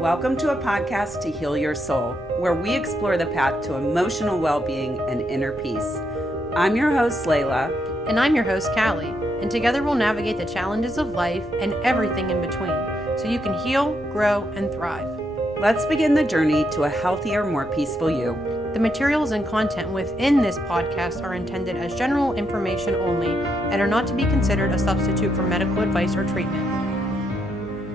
Welcome to a podcast to heal your soul, where we explore the path to emotional well-being and inner peace. I'm your host, Lela. And I'm your host, Calli. And together we'll navigate the challenges of life and everything in between, so you can heal, grow, and thrive. Let's begin the journey to a healthier, more peaceful you. The materials and content within this podcast are intended as general information only and are not to be considered a substitute for medical advice or treatment.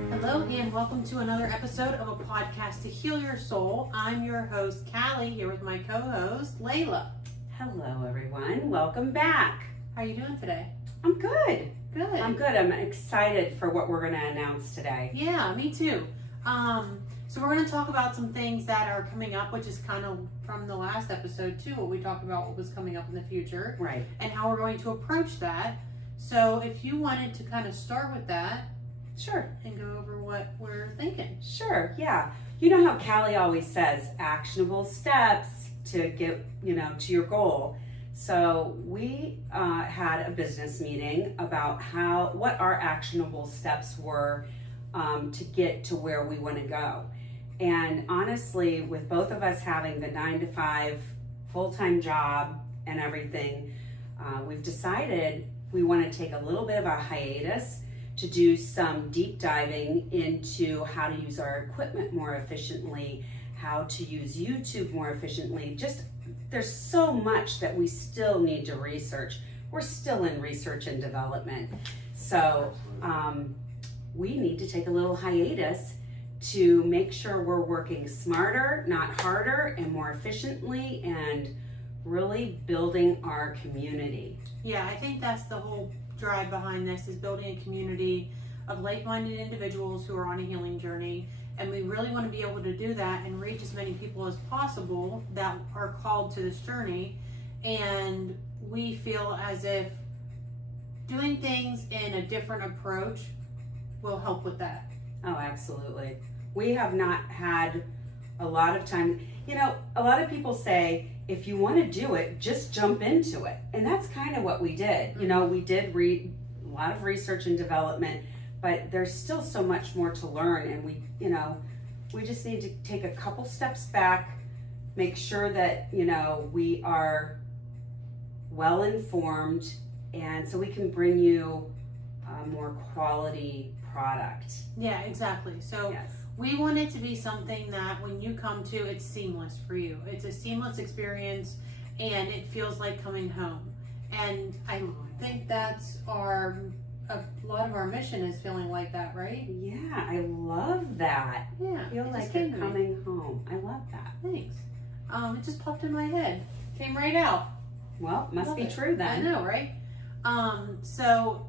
Hello and welcome to another episode of a podcast to heal your soul. I'm your host, Calli, here with my co-host, Lela. Hello, everyone. Welcome back. How are you doing today? I'm good. Good. I'm good. I'm excited for what we're going to announce today. Yeah, me too. So we're going to talk about some things that are coming up, which is kind of from the last episode too, what we talked about what was coming up in the future. Right. And how we're going to approach that. So if you wanted to kind of start with that. Sure. And go over what we're thinking. Sure, yeah. You know how Calli always says, actionable steps to get, to your goal. So we had a business meeting about what our actionable steps were to get to where we want to go. And honestly, with both of us having the 9-to-5 full-time job and everything, we've decided we want to take a little bit of a hiatus to do some deep diving into how to use our equipment more efficiently, how to use YouTube more efficiently. Just there's so much that we still need to research. We're still in research and development. So we need to take a little hiatus to make sure we're working smarter, not harder, and more efficiently, and really building our community. Yeah, I think that's the whole drive behind this, is building a community of like-minded individuals who are on a healing journey. And we really want to be able to do that and reach as many people as possible that are called to this journey. And we feel as if doing things in a different approach will help with that. Oh, absolutely. We have not had a lot of time. A lot of people say, if you want to do it, just jump into it. And that's kind of what we did. We did read a lot of research and development, but there's still so much more to learn. And we just need to take a couple steps back, make sure that, we are well informed, and so we can bring you a more quality product. Yeah, exactly. So yes. We want it to be something that when you come to, it's seamless for you. It's a seamless experience and it feels like coming home. And I think that's a lot of our mission is feeling like that, right? Yeah, I love that. Yeah. I feel like you're coming home. I love that. Thanks. It just popped in my head. Came right out. Well, must be true then. I know, right? So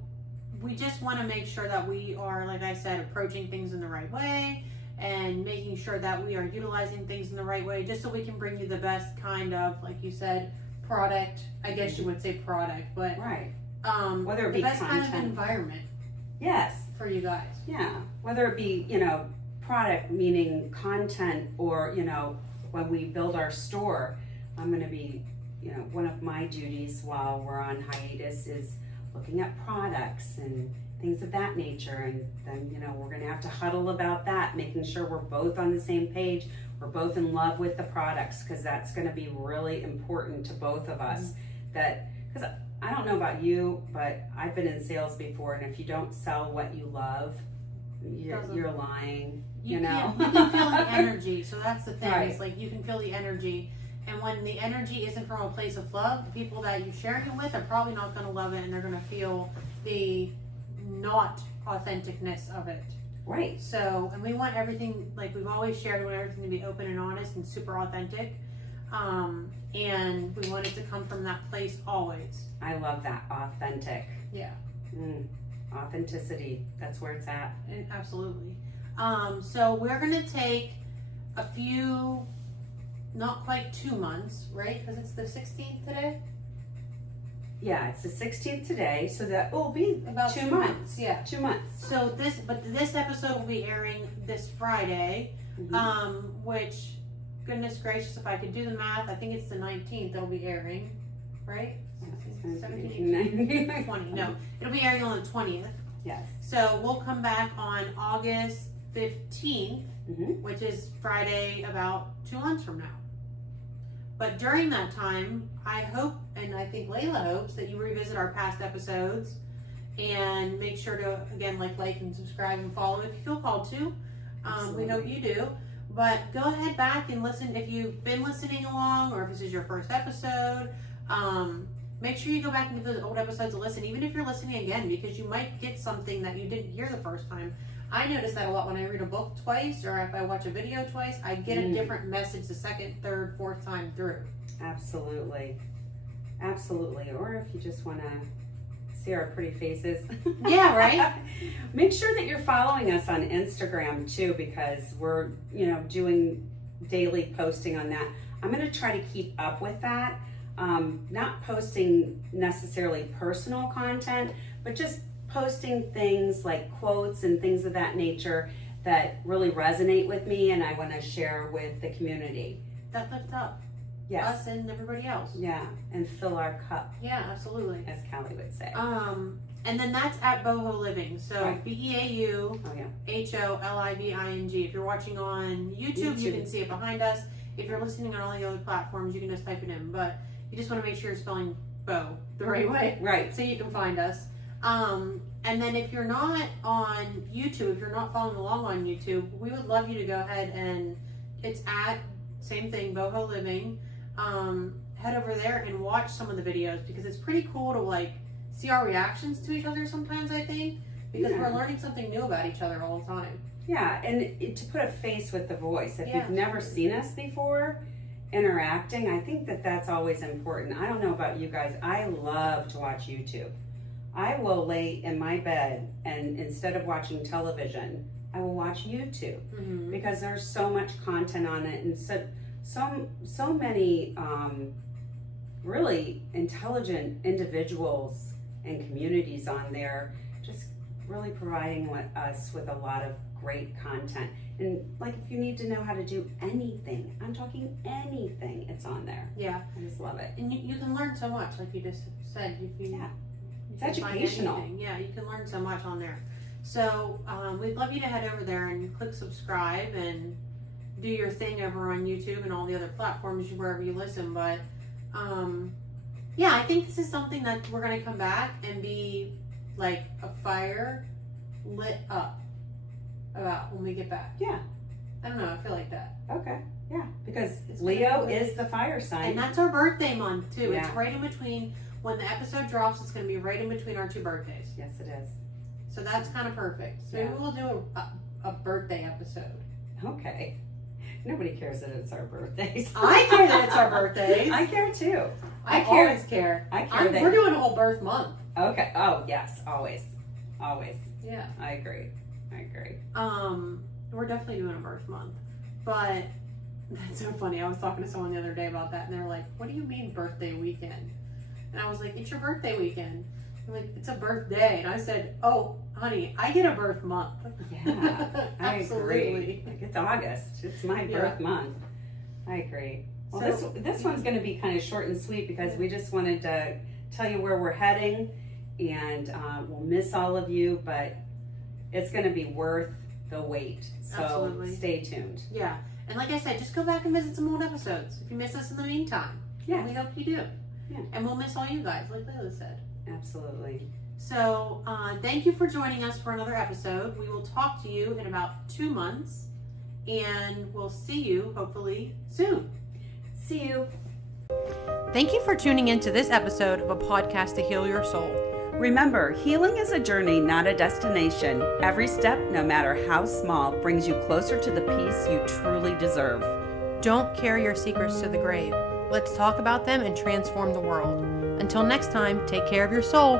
we just want to make sure that we are, like I said, approaching things in the right way and making sure that we are utilizing things in the right way, just so we can bring you the best kind of, like you said, product. I guess you would say product, but right. Whether it the be best content. kind of environment. Yes. For you guys. Yeah. Whether it be, product, meaning content, or, when we build our store, I'm going to be, one of my duties while we're on hiatus is looking at products and things of that nature. And then, we're going to have to huddle about that, making sure we're both on the same page. We're both in love with the products, because that's going to be really important to both of us. Because I don't know about you, but I've been in sales before, and if you don't sell what you love, you're lying. You can feel the energy. So that's the thing. Right. It's like you can feel the energy. And when the energy isn't from a place of love, the people that you're sharing it with are probably not going to love it, and they're going to feel the not authenticness of it. Right. So, and we want everything, like we've always shared, we want everything to be open and honest and super authentic. And we want it to come from that place always. I love that. Authentic. Yeah. Authenticity. That's where it's at. Absolutely. So we're going to take a few, not quite 2 months, right? Because it's the 16th today. Yeah, it's the 16th today, so that will be about 2 months. Yeah, 2 months. So this episode will be airing this Friday, which, goodness gracious, if I could do the math, I think it's the 19th it'll be airing, right? 17, 18, 20. No, it'll be airing on the 20th. Yes. So we'll come back on August 15th, Mm-hmm. which is Friday about 2 months from now. But during that time, I hope, and I think Lela hopes, that you revisit our past episodes and make sure to, again, like and subscribe and follow if you feel called to. We hope you do. But go ahead back and listen if you've been listening along or if this is your first episode. Make sure you go back and give those old episodes a listen, even if you're listening again, because you might get something that you didn't hear the first time. I notice that a lot when I read a book twice or if I watch a video twice, I get a different message the second, third, fourth time through. Absolutely. Absolutely. Or if you just want to see our pretty faces. Yeah, right? Make sure that you're following us on Instagram too, because we're, doing daily posting on that. I'm going to try to keep up with that. Not posting necessarily personal content, but just posting things like quotes and things of that nature that really resonate with me and I want to share with the community. That lift up. Yes. Us and everybody else. Yeah, and fill our cup. Yeah, absolutely. As Calli would say. And then that's at Beau-Ho Living. So Right. BeauHoliving. If you're watching on YouTube, you can see it behind us. If you're listening on all the other platforms, you can just type it in. But you just want to make sure you're spelling Beau the right way. Right. So you can find us. And then if you're not on YouTube, if you're not following along on YouTube, we would love you to go ahead and it's at, same thing, Beau-Ho Living. Head over there and watch some of the videos because it's pretty cool to see our reactions to each other sometimes, I think, because we're learning something new about each other all the time. Yeah, and to put a face with the voice. If Yeah. you've never seen us before interacting, I think that that's always important. I don't know about you guys. I love to watch YouTube. I will lay in my bed and instead of watching television, I will watch YouTube because there's so much content on it and so many really intelligent individuals and communities on there, just really providing us with a lot of great content. And if you need to know how to do anything, I'm talking anything, it's on there. Yeah. I just love it. And you can learn so much, like you just said. It's educational. Yeah, you can learn so much on there. So we'd love you to head over there and click subscribe and do your thing over on YouTube and all the other platforms wherever you listen. But I think this is something that we're going to come back and be like a fire lit up about when we get back. Yeah. I don't know. I feel like that. Okay. Yeah. Because Leo is the fire sign. And that's our birthday month too. Yeah. It's right in between. When the episode drops, it's going to be right in between our 2 birthdays. Yes, it is. So that's kind of perfect. So Yeah. maybe we'll do a birthday episode. Okay. Nobody cares that it's our birthdays. I care that it's our birthdays. I care too. I always care. I care that we're doing a whole birth month. Okay. Oh yes, always. Always. Yeah. I agree. We're definitely doing a birth month. But that's so funny. I was talking to someone the other day about that and they're like, what do you mean birthday weekend? And I was like, it's your birthday weekend. They're like, it's a birthday. And I said, oh, honey, I get a birth month. Yeah. I Absolutely. agree. It's August. It's my birth month. I agree. Well, So- this one's going to be kind of short and sweet because we just wanted to tell you where we're heading, and we'll miss all of you, but it's going to be worth the wait. So Absolutely. Stay tuned. Yeah. And like I said, just go back and visit some old episodes if you miss us in the meantime. Yeah. And we hope you do. Yeah. And we'll miss all you guys, like Lela said. Absolutely. So thank you for joining us for another episode. We will talk to you in about 2 months, and we'll see you hopefully soon. See you. Thank you for tuning in to this episode of a podcast to heal your soul. Remember, healing is a journey, not a destination. Every step, no matter how small, brings you closer to the peace you truly deserve. Don't carry your secrets to the grave. Let's talk about them and transform the world. Until next time, take care of your soul.